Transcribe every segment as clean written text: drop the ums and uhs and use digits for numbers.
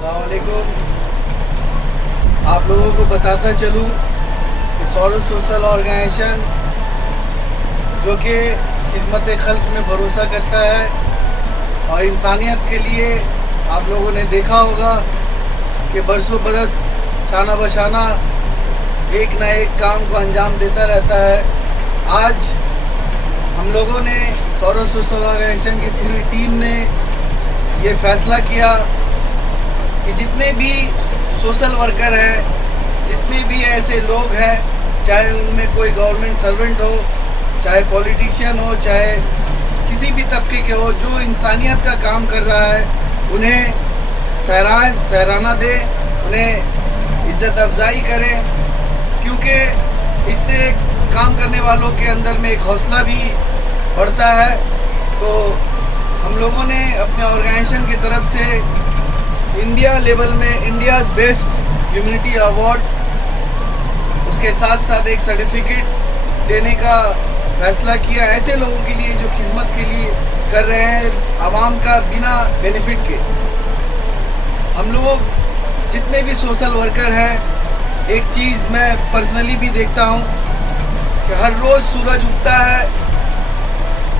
अस्सलाम वालेकुम। आप लोगों को बताता चलूँ कि सौरभ सोशल ऑर्गेनाइजेशन जो कि खिदमत खल्क में भरोसा करता है और इंसानियत के लिए आप लोगों ने देखा होगा कि बरसों बरस शाना बशाना एक ना एक काम को अंजाम देता रहता है। आज हम लोगों ने सौरभ सोशल ऑर्गेनाइजेशन की पूरी टीम ने ये फैसला किया कि जितने भी सोशल वर्कर हैं, जितने भी ऐसे लोग हैं, चाहे उनमें कोई गवर्नमेंट सर्वेंट हो, चाहे पॉलिटिशियन हो, चाहे किसी भी तबके के हो, जो इंसानियत का काम कर रहा है, उन्हें सराहना दें, उन्हें इज़्ज़त अफजाई करें, क्योंकि इससे काम करने वालों के अंदर में एक हौसला भी बढ़ता है। तो हम लोगों ने अपने ऑर्गेनाइजेशन की तरफ से इंडिया लेवल में इंडियाज़ बेस्ट ह्यूमैनिटी अवार्ड, उसके साथ साथ एक सर्टिफिकेट देने का फैसला किया ऐसे लोगों के लिए जो खिदमत के लिए कर रहे हैं आवाम का बिना बेनिफिट के। हम लोग जितने भी सोशल वर्कर हैं, एक चीज़ मैं पर्सनली भी देखता हूँ कि हर रोज़ सूरज उगता है,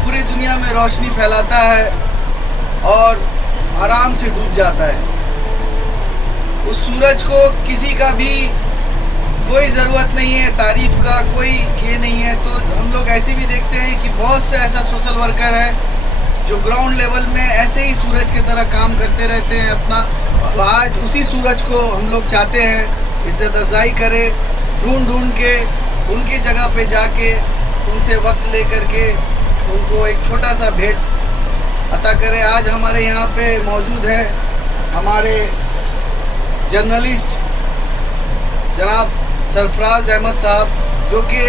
पूरी दुनिया में रोशनी फैलाता है और आराम से डूब जाता है। उस सूरज को किसी का भी कोई ज़रूरत नहीं है तारीफ़ का, कोई ये नहीं है। तो हम लोग ऐसे भी देखते हैं कि बहुत से ऐसा सोशल वर्कर है जो ग्राउंड लेवल में ऐसे ही सूरज की तरह काम करते रहते हैं अपना। तो आज उसी सूरज को हम लोग चाहते हैं इज़्ज़त अफजाई करें, ढूंढ के उनकी जगह पे जाके उनसे वक्त ले करके उनको एक छोटा सा भेंट अता करें। आज हमारे यहाँ पे मौजूद है हमारे जर्नलिस्ट जनाब सरफराज अहमद साहब, जो कि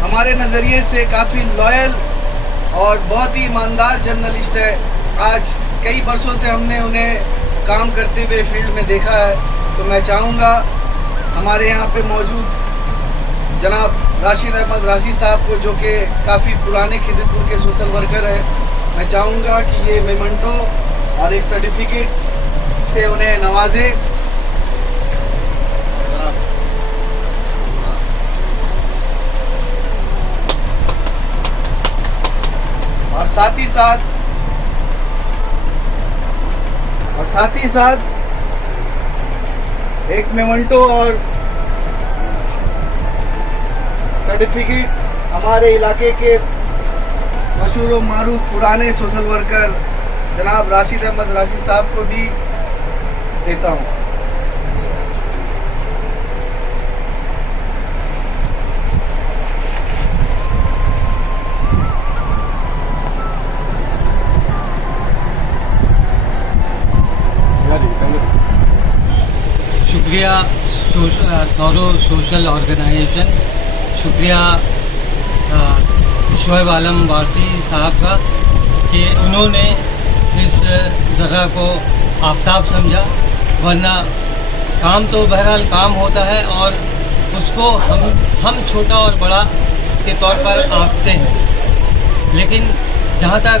हमारे नज़रिए से काफ़ी लॉयल और बहुत ही ईमानदार जर्नलिस्ट है। आज कई बरसों से हमने उन्हें काम करते हुए फील्ड में देखा है। तो मैं चाहूँगा हमारे यहाँ पे मौजूद जनाब राशिद अहमद राशिद साहब को, जो कि काफ़ी पुराने खिदमतपुर के सोशल वर्कर हैं, मैं चाहूँगा कि ये मेमेंटो और एक सर्टिफिकेट से उन्हें नवाजे। और साथ ही साथ एक मेमेंटो और सर्टिफिकेट हमारे इलाके के मशहूर व मारूफ पुराने सोशल वर्कर जनाब राशिद अहमद राशिद साहब को भी देता हूँ। शुक्रिया सौरभ सोशल ऑर्गेनाइजेशन, शुक्रिया शोएब आलम वारसी साहब का कि उन्होंने इस जगह को आफताब समझा। वरना काम तो बहरहाल काम होता है और उसको हम छोटा और बड़ा के तौर पर आंकते हैं, लेकिन जहाँ तक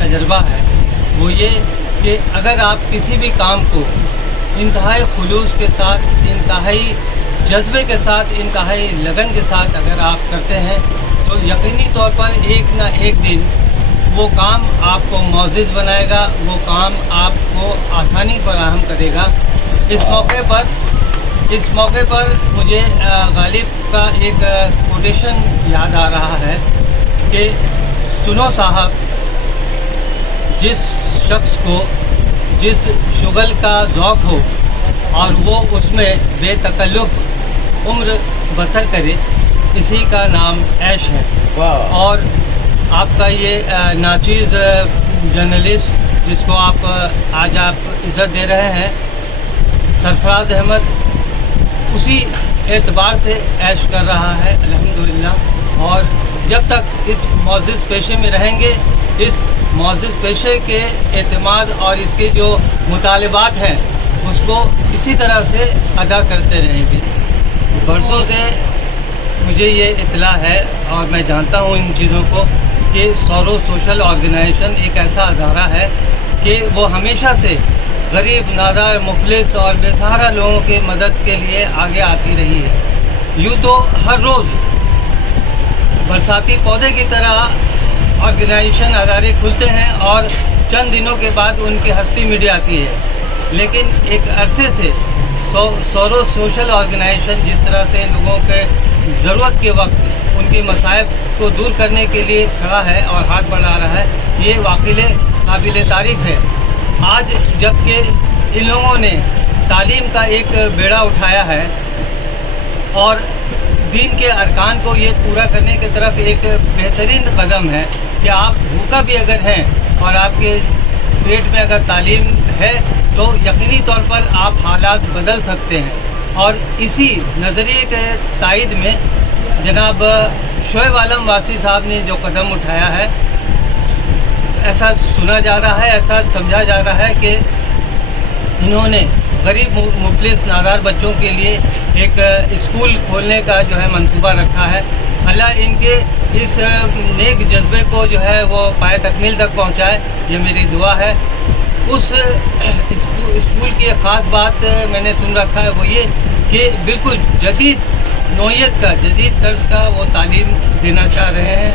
तजर्बा है, वो ये कि अगर आप किसी भी काम को इंतहाई खुलूस के साथ, इंतहाई जज्बे के साथ, इंतहाई लगन के साथ अगर आप करते हैं तो यकीनी तौर पर एक ना एक दिन वो काम आपको मुअज़्ज़ज़ बनाएगा, वो काम आपको आसानी फराहम करेगा। इस मौके पर मुझे गालिब का एक कोटेशन याद आ रहा है कि सुनो साहब, जिस शख्स को जिस शुगल का ज़ौक़ हो और वो उसमें बेतकल्लुफ़ उम्र बसर करे, इसी का नाम ऐश है। और आपका ये नाचीज़ जर्नलिस्ट जिसको आज आप इज़्ज़त दे रहे हैं, सरफराज अहमद, उसी एतबार से ऐश कर रहा है अल्हम्दुलिल्लाह। और जब तक इस मुअज़्ज़ज़ पेशे में रहेंगे, इस मुअज़्ज़ज़ पेशे के एतमाद और इसके जो मुतालबात हैं उसको इसी तरह से अदा करते रहेंगे। बरसों से मुझे ये इत्तला है और मैं जानता हूँ इन चीज़ों को कि सौरभ सोशल ऑर्गेनाइजेशन एक ऐसा अदारा है कि वो हमेशा से गरीब, नादार, मुफलिस और बेसहारा लोगों के मदद के लिए आगे आती रही है। यूँ तो हर रोज़ बरसाती पौधे की तरह ऑर्गेनाइजेशन अदारे खुलते हैं और चंद दिनों के बाद उनकी हस्ती मिट जाती है, लेकिन एक अरसे से सोरोस सोशल ऑर्गेनाइजेशन जिस तरह से लोगों के ज़रूरत के वक्त उनके मसाइब को दूर करने के लिए खड़ा है और हाथ बढ़ा रहा है, ये वाक़ई काबिल तारीफ़ है। आज जबकि इन लोगों ने तालीम का एक बेड़ा उठाया है और दीन के अरकान को ये पूरा करने की तरफ एक बेहतरीन कदम है कि आप भूखा भी अगर हैं और आपके पेट में अगर तालीम है तो यकीनी तौर पर आप हालात बदल सकते हैं। और इसी नज़रिए के तायद में जनाब शोएब आलम वासी साहब ने जो कदम उठाया है, ऐसा सुना जा रहा है, ऐसा समझा जा रहा है कि इन्होंने गरीब, मुफलिस, नादार बच्चों के लिए एक स्कूल खोलने का जो है मंसूबा रखा है। अल्लाह इनके इस नेक जज्बे को जो है वो पाए तकमील तक पहुँचाए, ये मेरी दुआ है। उस स्कूल की एक ख़ास बात मैंने सुन रखा है, वो ये कि बिल्कुल जदीद नौइयत का, जदीद तर्ज का वो तालीम देना चाह रहे हैं।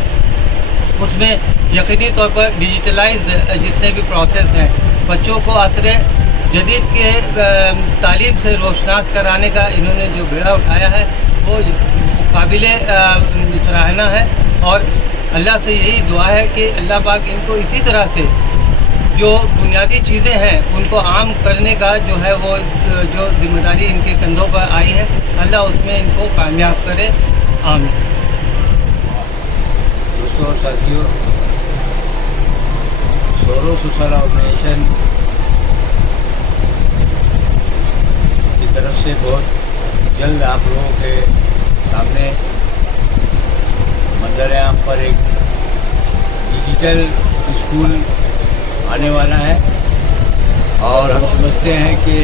उसमें यकीनी तौर पर डिजिटलाइज जितने भी प्रोसेस हैं, बच्चों को असरे जदीद के तालीम से रोशनास कराने का इन्होंने जो बेड़ा उठाया है वो काबिल सराहना है। और अल्लाह से यही दुआ है कि अल्लाह पाक इनको इसी तरह से जो बुनियादी चीज़ें हैं उनको आम करने का जो है वो जो जिम्मेदारी इनके कंधों पर आई है, अल्लाह उसमें इनको कामयाब करे। आमीन। दोस्तों और साथियों, सोरोस सोशल ऑर्गेनाइजेशन की तरफ से बहुत जल्द आप लोगों के सामने मंजर-ए-आम पर एक डिजिटल स्कूल आने वाला है और हम समझते हैं कि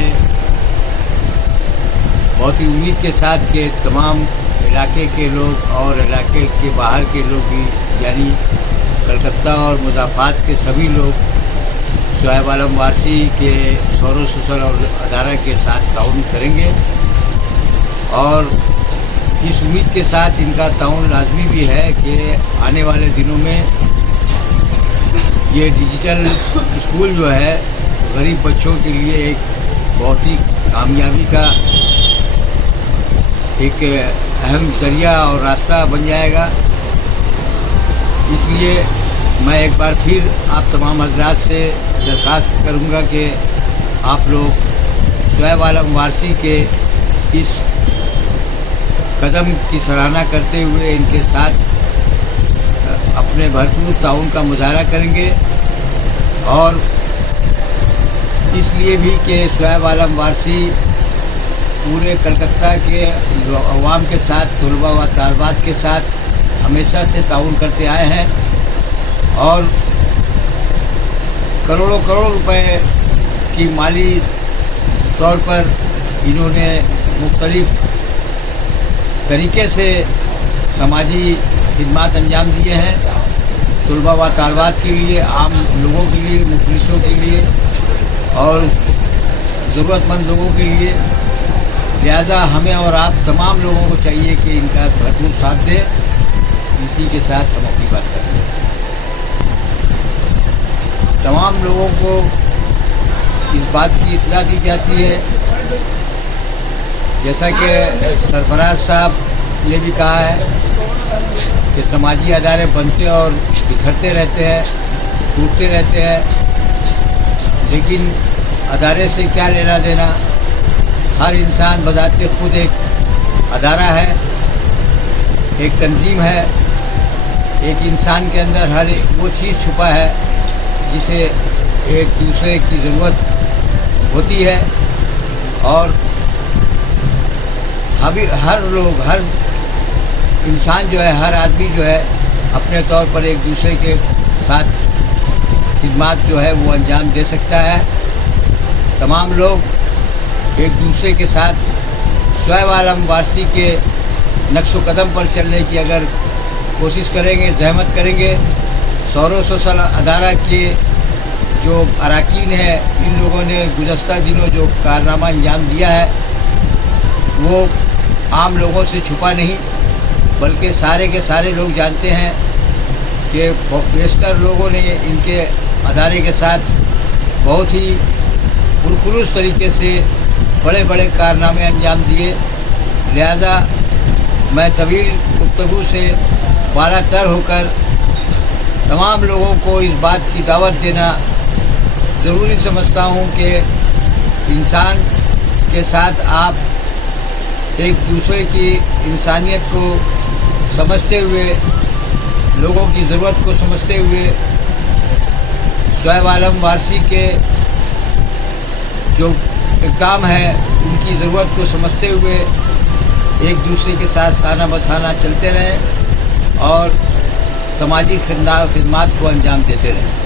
बहुत ही उम्मीद के साथ कि तमाम इलाके के लोग और इलाके के बाहर के लोग भी, यानी कलकत्ता और मुज़ाफ़ात के सभी लोग शोएब आलम वासी के सोरोस सोशल अदारा के साथ ताउन करेंगे और इस उम्मीद के साथ इनका ताउन लाजमी भी है कि आने वाले दिनों में ये डिजिटल स्कूल जो है गरीब बच्चों के लिए एक बहुत ही कामयाबी का एक अहम जरिया और रास्ता बन जाएगा। इसलिए मैं एक बार फिर आप तमाम हज़रात से दरख्वास्त करूंगा कि आप लोग शोएब आलम वासी के इस कदम की सराहना करते हुए इनके साथ अपने भरपूर ताउन का मुजाहरा करेंगे और इसलिए भी कि शोएब आलम वासी पूरे कलकत्ता के अवाम के साथ, तलबा व तालबात के साथ हमेशा से ताउन करते आए हैं और करोड़ों करोड़ रुपए की माली तौर पर इन्होंने मुख्तलिफ तरीके से समाजी खिदमात अंजाम दिए हैं, तलबा व तालबात के लिए, आम लोगों के लिए, मुफलिसों के लिए और ज़रूरतमंद लोगों के लिए। लिहाजा हमें और आप तमाम लोगों को चाहिए कि इनका भरपूर साथ दें। इसी के साथ हम अपनी बात करते हैं। तमाम लोगों को इस बात की इत्तला दी जाती है, जैसा कि सरफराज साहब ने भी कहा है कि समाजी अदारे बनते और बिखरते रहते हैं, टूटते रहते हैं, लेकिन अदारे से क्या लेना देना। हर इंसान बजाते खुद एक अदारा है, एक तंजीम है। एक इंसान के अंदर हर वो चीज़ छुपा है जिसे एक दूसरे की ज़रूरत होती है और अभी हर लोग, हर इंसान जो है, हर आदमी जो है अपने तौर पर एक दूसरे के साथ खिदमत जो है वो अंजाम दे सकता है। तमाम लोग एक दूसरे के साथ शोएब आलम वासी के नक्शो कदम पर चलने की अगर कोशिश करेंगे, जहमत करेंगे, सोरोस सोशल अदारा के जो अरकान है, इन लोगों ने गुज़श्ता दिनों जो कारनामा अंजाम दिया है वो आम लोगों से छुपा नहीं, बल्कि सारे के सारे लोग जानते हैं कि बेशतर लोगों ने इनके अदारे के साथ बहुत ही पुरखुलूस तरीके से बड़े बड़े कारनामे अंजाम दिए। लिहाजा मैं तवील गुफ्तगू से बालातर होकर तमाम लोगों को इस बात की दावत देना ज़रूरी समझता हूँ कि इंसान के साथ आप एक दूसरे की इंसानियत को समझते हुए, लोगों की ज़रूरत को समझते हुए, शोएब आलम वारसी के जो इक़दाम है उनकी ज़रूरत को समझते हुए एक दूसरे के साथ साना बसाना चलते रहें और समाजी खिदमत को अंजाम देते रहें।